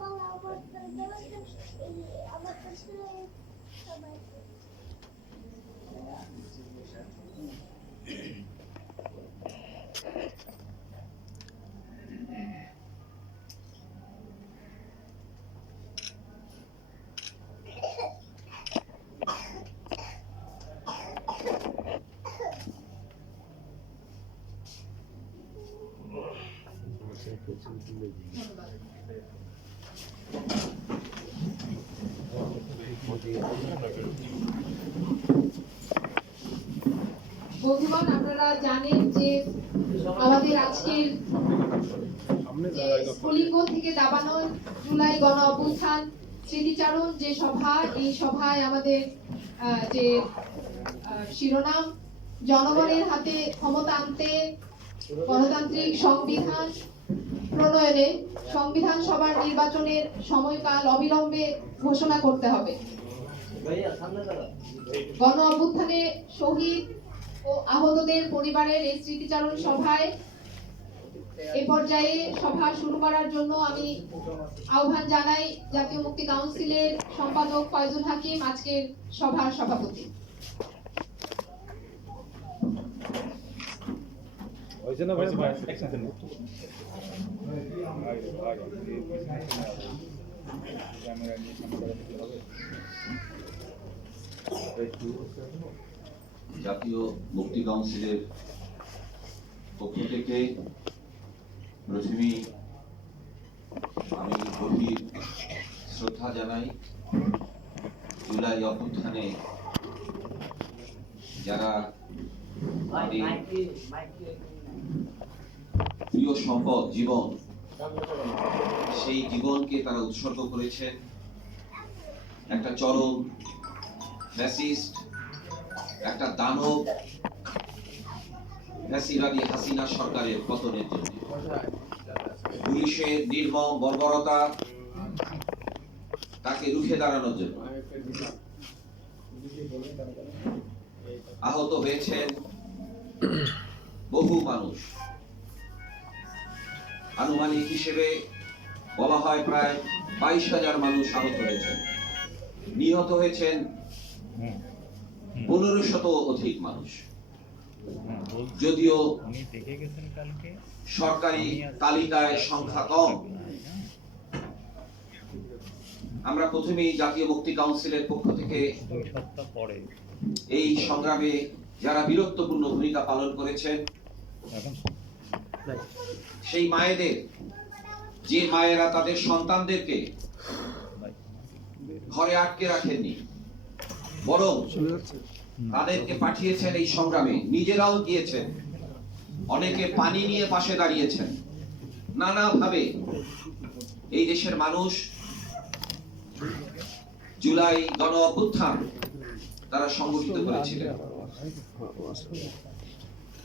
বাবা আমার আমার কাছে সবাই বন্ধুগণ, আপনারা জানেন যে আমাদের আজকের যে স্ফুলিঙ্গ থেকে দাবানো জুলাই গণ অভ্যুত্থান স্মৃতিচারণ যে সভা, এই সভায় আমাদের যে শিরোনাম, জনগণের হাতে ক্ষমতা আনতে গণতান্ত্রিক সংবিধান প্রণয়নে সংবিধান সভার নির্বাচনের সময়কাল অবিলম্বে ঘোষণা করতে হবে। গণ অভ্যুত্থানে শহীদ ও আহতদের পরিবারের এই স্মৃতিচারণ সভায় এ পর্যায়ে সভা শুরু করার জন্য আমি আহ্বান জানাই জাতীয় মুক্তি কাউন্সিলের সম্পাদক ফয়জুল হাকিম, আজকের সভার সভাপতি। হয়েছে না ভাই ক্যামেরা নিয়ে সামনে হবে জাতীয় মুক্তি কাউন্সিলের পক্ষ থেকে প্রথমেই আমি গভীর শ্রদ্ধা জানাই জুলাই অভ্যুত্থানে যারা সম্পদ, জীবন, সেই জীবনকে তারা উৎসর্গ করেছেন একটা চরম ফ্যাসিস্ট, একটা দানব, ফ্যাসিবাদী হাসিনা সরকারের পতনের জন্য। পুলিশের নির্মম বর্বরতা তাকে রুখে দাঁড়ানোর জন্য। আহত হয়েছেন বহু মানুষ। আনুমানিক হিসেবে বলা হয় প্রায় বাইশ হাজার মানুষ আহত হয়েছেন। নিহত হয়েছেন পনেরো শত অধিক মানুষ। যদিও সরকারি তালিকায় সংখ্যা কম। আমরা প্রথমেই জাতীয় মুক্তি কাউন্সিলের পক্ষ থেকে এই সংগ্রামে যারা বীরত্বপূর্ণ ভূমিকা পালন করেছেন সেই মায়েদের যে মায়েরা তাদের সন্তানদেরকে ঘরে আটকে রাখেননি বরং তাদেরকে পাঠিয়েছেন এই সংগ্রামে। নিজেরাও গিয়েছেন অনেকে পানি নিয়ে পাশে দাঁড়িয়েছেন। নানাভাবে এই দেশের মানুষ জুলাই গণ অভ্যুত্থান তারা সংগঠিত করেছিলেন।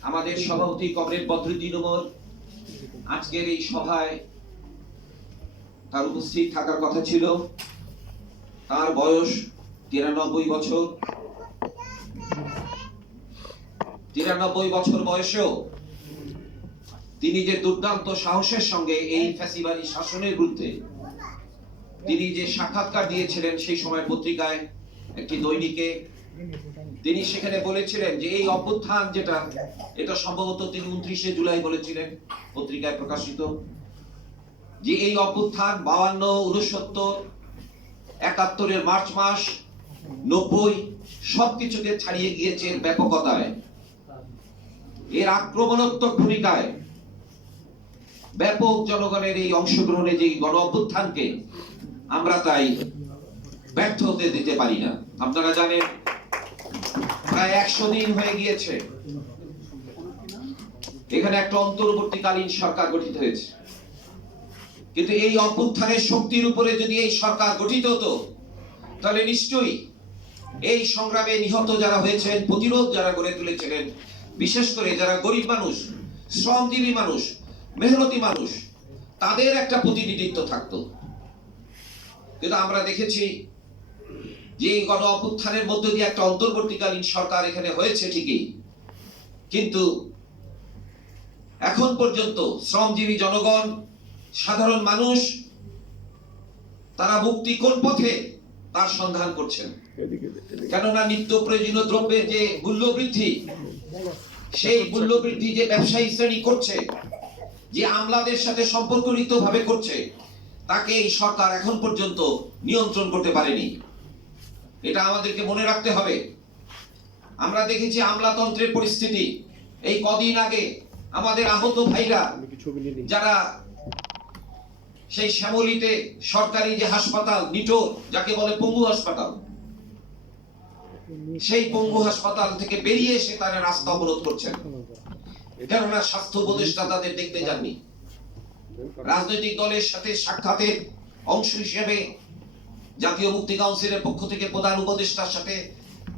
আমাদের সভাপতি কমরেড বদরুদ্দিন উমর আজকের এই সভায় তার উপস্থিত থাকার কথা ছিল। তার বয়স তিরানব্বই বছর। তিরানব্বই বছর বয়সেও তিনি যে দুর্দান্ত সাহসের সঙ্গে এই ফ্যাসিবাদী শাসনের বিরুদ্ধে তিনি যে সাক্ষাৎকার দিয়েছিলেন সেই সময় পত্রিকায় একটি দৈনিকে তিনি সেখানে বলেছিলেন যে এই অভ্যুত্থান যেটা, এটা সম্ভবত তিনি উনত্রিশে জুলাই বলেছিলেন, পত্রিকায় প্রকাশিত, যে এই অভ্যুত্থান বাউান্ন উনসত্তর একাত্তরের মার্চ মাস, নব্বই, সবকিছুকে ছাড়িয়ে গিয়েছে ব্যাপকতায়। এর আক্রমণাত্মক ভূমিকায় ব্যাপক জনগণের এই অংশগ্রহণে যে গণ অভ্যুত্থানকে আমরা তাই ব্যর্থ হতে দিতে পারি না। আপনারা জানেন প্রায় একশো দিন হয়ে গিয়েছে। এখানে একটা অন্তর্বর্তীকালীন সরকার গঠিত হয়েছে। কিন্তু এই অভ্যুত্থানের শক্তির উপরে যদি এই সরকার গঠিত হতো, তাহলে নিশ্চয়ই এই সংগ্রামে নিহত যারা হয়েছেন, প্রতিরোধ যারা গড়ে তুলেছিলেন, বিশেষ করে যারা গরিব মানুষ, শ্রমজীবী মানুষ, মেহনতি মানুষ, তাদের একটা প্রতিনিধিত্ব থাকতো। কিন্তু আমরা দেখেছি যে গণ অভ্যুত্থানের মধ্য দিয়ে একটা অন্তর্বর্তীকালীন সরকার এখানে হয়েছে ঠিকই। কিন্তু এখন পর্যন্ত শ্রমজীবী জনগণ সাধারণ মানুষ তারা মুক্তি কোন পথে? তার সন্ধান করছেন। কেননা নিত্য প্রয়োজনীয় দ্রব্যের যে মূল্য বৃদ্ধি সেই মূল্য বৃদ্ধি যে ব্যবসায়ী শ্রেণি করছে যে আমলাদের সাথে সম্পর্কিত ভাবে করছে তাকে এই সরকার এখন পর্যন্ত নিয়ন্ত্রণ করতে পারেনি। এটা আমাদেরকে মনে রাখতে হবে। আমরা দেখেছি আমলাতন্ত্রের পরিস্থিতি। এই কদিন আগে আমাদের আহত ভাইরা, যারা সেই শ্যামলিতে সরকারি যে হাসপাতাল নিটো যাকে বলে পঙ্গু হাসপাতাল, সেই পঙ্গু হাসপাতাল থেকে বেরিয়ে এসে তারা রাস্তা অবরোধ করছেন। কেননা স্বাস্থ্য উপদেষ্টা তাদের দেখতে যাননি। রাজনৈতিক দলের সাথে সাক্ষাতের অংশ হিসেবে জাতীয় মুক্তি কাউন্সিলের পক্ষ থেকে প্রধান উপদেষ্টার সাথে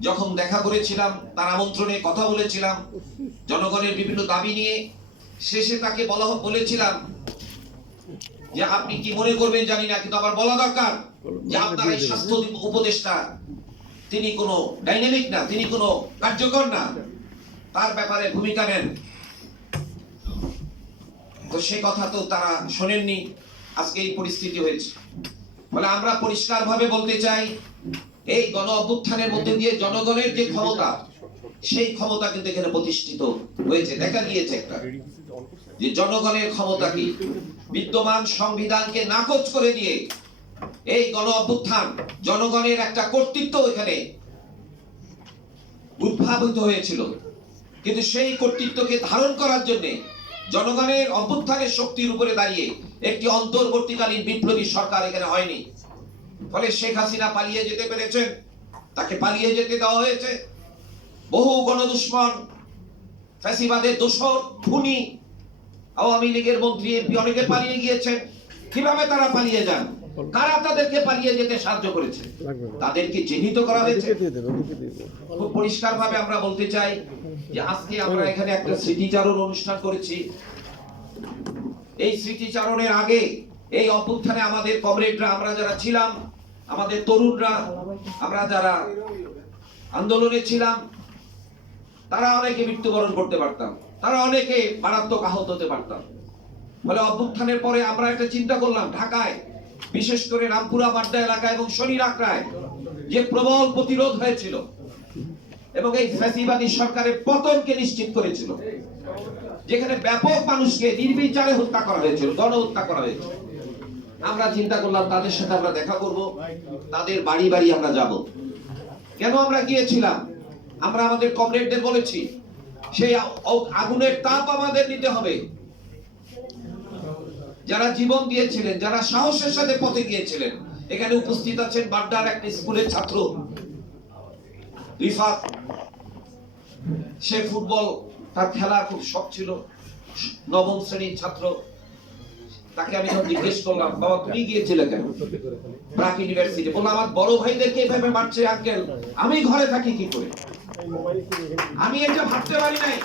যখন দেখা করেছিলাম, তার আমন্ত্রণে কথা বলেছিলাম, জনগণের বিভিন্ন দাবি নিয়ে শেষে তাকে বলা বলেছিলাম যে আপনি কি মনে করবেন জানি না, কিন্তু আমার বলা দরকার যে আপনার এই স্বাস্থ্য উপদেষ্টা, তিনি কোনো ডাইনামিক না, তিনি কোনো কার্যকর না, তার ব্যাপারে ভূমিকা নেন। তো সে কথা তো তারা শোনেননি, আজকে এই পরিস্থিতি হয়েছে। ফলে আমরা পরিষ্কার ভাবে বলতে চাই, এই গণ অভ্যুত্থানের মধ্যে দিয়ে জনগণের যে ক্ষমতা, সেই ক্ষমতা কিন্তু এখানে প্রতিষ্ঠিত হয়েছে। দেখা গিয়েছে একটা, যে জনগণের ক্ষমতা কি? বিদ্যমান সংবিধানকে নাকচ করে দিয়ে এই গণ অভ্যুত্থান জনগণের একটা কর্তৃত্ব এখানে উদ্ভাবিত হয়েছিল। কিন্তু সেই কর্তৃত্বকে ধারণ করার জন্য জনগণের অভ্যুত্থানের শক্তির উপরে দাঁড়িয়ে একটি অন্তর্বর্তীকালীন বিপ্লবী সরকার এখানে হয়নি। ফলে শেখ হাসিনা পালিয়ে যেতে পেরেছেন। তাকে পালিয়ে যেতে দেওয়া হয়েছে। বহু গণদুশ্মন, ফ্যাসিবাদের দোষর, খুনি, আওয়ামী লীগের মন্ত্রী, এমপি অনেকে পালিয়ে গিয়েছেন। কীভাবে তারা পালিয়ে যান? কারা তাদেরকে পালিয়ে যেতে সাহায্য করেছে? তাদেরকে চিহ্নিত করা হয়েছে? খুব পরিষ্কার ভাবে আমরা বলতে চাই যে আজকে আমরা এখানে একটা স্মৃতিচারণ অনুষ্ঠান করেছি। এই স্মৃতিচারণের আগে এই অভ্যুত্থানে আমাদের কমরেডরা আমরা যারা ছিলাম আমাদের তরুণরা আমরা যারা আন্দোলনে ছিলাম তারা অনেকে মৃত্যুবরণ করতে পারতাম। তারা অনেকে মারাত্মক আহত হতে পারতাম। ফলে অভ্যুত্থানের পরে আমরা একটা চিন্তা করলাম ঢাকায় বিশেষ করে রামপুরা, বাড্ডা এলাকা এবং শনির আখড়ায় যে প্রবল প্রতিরোধ হয়েছিল এবং এই ফ্যাসিবাদী সরকারের পতনকে নিশ্চিত করেছিল, যেখানে ব্যাপক মানুষকে নির্বিচারে হত্যা করা হয়েছিল, গণহত্যা করা হয়েছিল। আমরা চিন্তা করলাম, তাদের সাথে আমরা দেখা করব, তাদের বাড়ি বাড়ি আমরা যাব। কেন আমরা গিয়েছিলাম? আমরা আমাদের কমরেডদের বলেছি, সেই আগুনের তাপ আমাদের নিতে হবে। যারা জীবন দিয়েছিলেন, যারা সাহসের সাথে পথে গিয়েছিলেন, এখানে উপস্থিত আছেন বাড্ডার একটা স্কুলের ছাত্র, রিফাত। সে ফুটবল, তার খেলা খুব শখ ছিল, নবম শ্রেণির ছাত্র। তাকে আমি যখন জিজ্ঞেস করলাম, বাবা, তুমি গিয়েছিলে কেন? ব্রাক ইউনিভার্সিটি। বললাম, আমার বড় ভাইদেরকে এভাবে মারছে আঙ্কেল, আমি ঘরে থাকি কি করে? আমি এটা ভাবতে পারি নাই।